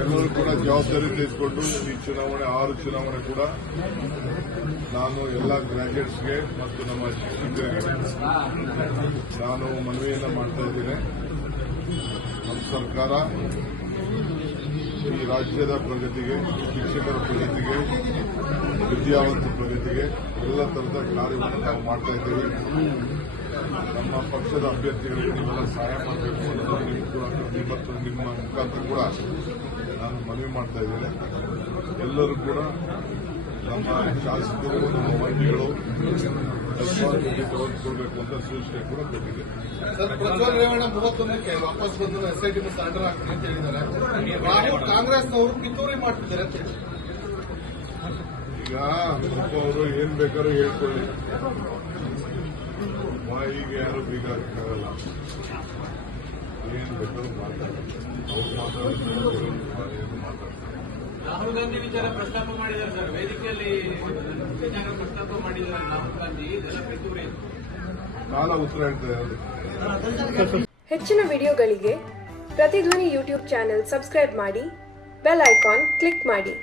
ಎಲ್ಲರೂ ಕೂಡ ಜವಾಬ್ದಾರಿ ತೆಗೆದುಕೊಂಡು ಈ ಚುನಾವಣೆ, ಆರು ಚುನಾವಣೆ ಕೂಡ ನಾನು ಎಲ್ಲ ಗ್ರಾಜುಯೇಟ್ಸ್ಗೆ ಮತ್ತು ನಮ್ಮ ಶಿಕ್ಷಕರಿಗೆ ನಾನು ಮನವಿಯನ್ನು ಮಾಡ್ತಾ ಇದ್ದೇನೆ. ನಮ್ಮ ಸರ್ಕಾರ ಈ ರಾಜ್ಯದ ಪ್ರಗತಿಗೆ, ಶಿಕ್ಷಕರ ಪ್ರಗತಿಗೆ, ವಿದ್ಯಾವಂತ ಪ್ರಗತಿಗೆ ಎಲ್ಲ ಥರದ ಕಾರ್ಯವನ್ನು ನಾವು ಮಾಡ್ತಾ ಇದ್ದೇವೆ. ನಮ್ಮ ಪಕ್ಷದ ಅಭ್ಯರ್ಥಿಗಳಿಗೆ ನೀವೆಲ್ಲ ಸಹಾಯ ಮಾಡಬೇಕು ಅನ್ನೋದು ನಿಮ್ಮ ಕೂಡ ನಿಮ್ಮ ಮುಖಾಂತರ ಕೂಡ ನಾನು ಮನವಿ ಮಾಡ್ತಾ ಇದ್ದೇನೆ. ಎಲ್ಲರೂ ಕೂಡ ನಮ್ಮ ಶಾಸಕರು ನಮ್ಮ ಮಂಡಿಗಳು ತೆಗೆದುಕೊಳ್ಬೇಕು ಅಂತ ಸೂಚನೆ ಕೂಡ ಕೊಟ್ಟಿದೆ ಪ್ರಜ್ವಲ್ ರೇವಣ್ಣ ಮೂವತ್ತೊಂದಕ್ಕೆ ವಾಪಸ್ ಬಂದು ಎಸ್ಐಟಿ ಸರೆಂಡರ್ ಆಗ್ತೀನಿ ಅಂತ ಹೇಳಿದ್ದಾರೆ. ರಾಹುಲ್ ಕಾಂಗ್ರೆಸ್ನವರು ಪಿತೂರಿ ಮಾಡ್ತಿದ್ದಾರೆ ಅಂತ ಹೇಳಿ. ಈಗ ಸ್ವಲ್ಪ ಅವರು ಏನ್ ಬೇಕಾದ್ರೂ ಹೇಳ್ಕೊಳ್ಳಿ. ಬಾಯಿಗೆ ಯಾರು ಬೀಗ ಹಾಕಕ್ಕಾಗಲ್ಲ ಏನ್ ಬೇಕಾದ್ರೂ ಮಾತಾಡ. ಅವ್ರು ಮಾತಾಡೋದು ಏನು ಮಾತಾಡ್ತಾರೆ. ರಾಹುಲ್ ಗಾಂಧಿ ವಿಚಾರ ಪ್ರಸ್ತಾಪ ಮಾಡಿದ್ದಾರೆ ಸರ್. ವೇದಿಕೆಯಲ್ಲಿ ವಿಚಾರ ಪ್ರಸ್ತಾಪ ಮಾಡಿದ್ದಾರೆ. ರಾಹುಲ್ ಗಾಂಧಿ ಇದೆಲ್ಲ ಪಿತೂರಿ ಕಾಲ ಉತ್ತರ ಹೇಳ್ತಾ ಹೆಚ್ಚಿನ ವಿಡಿಯೋಗಳಿಗೆ ಪ್ರತಿಧ್ವನಿ ಯೂಟ್ಯೂಬ್ ಚಾನೆಲ್ ಸಬ್ಸ್ಕ್ರೈಬ್ ಮಾಡಿ ಬೆಲ್ ಐಕಾನ್ ಕ್ಲಿಕ್ ಮಾಡಿ.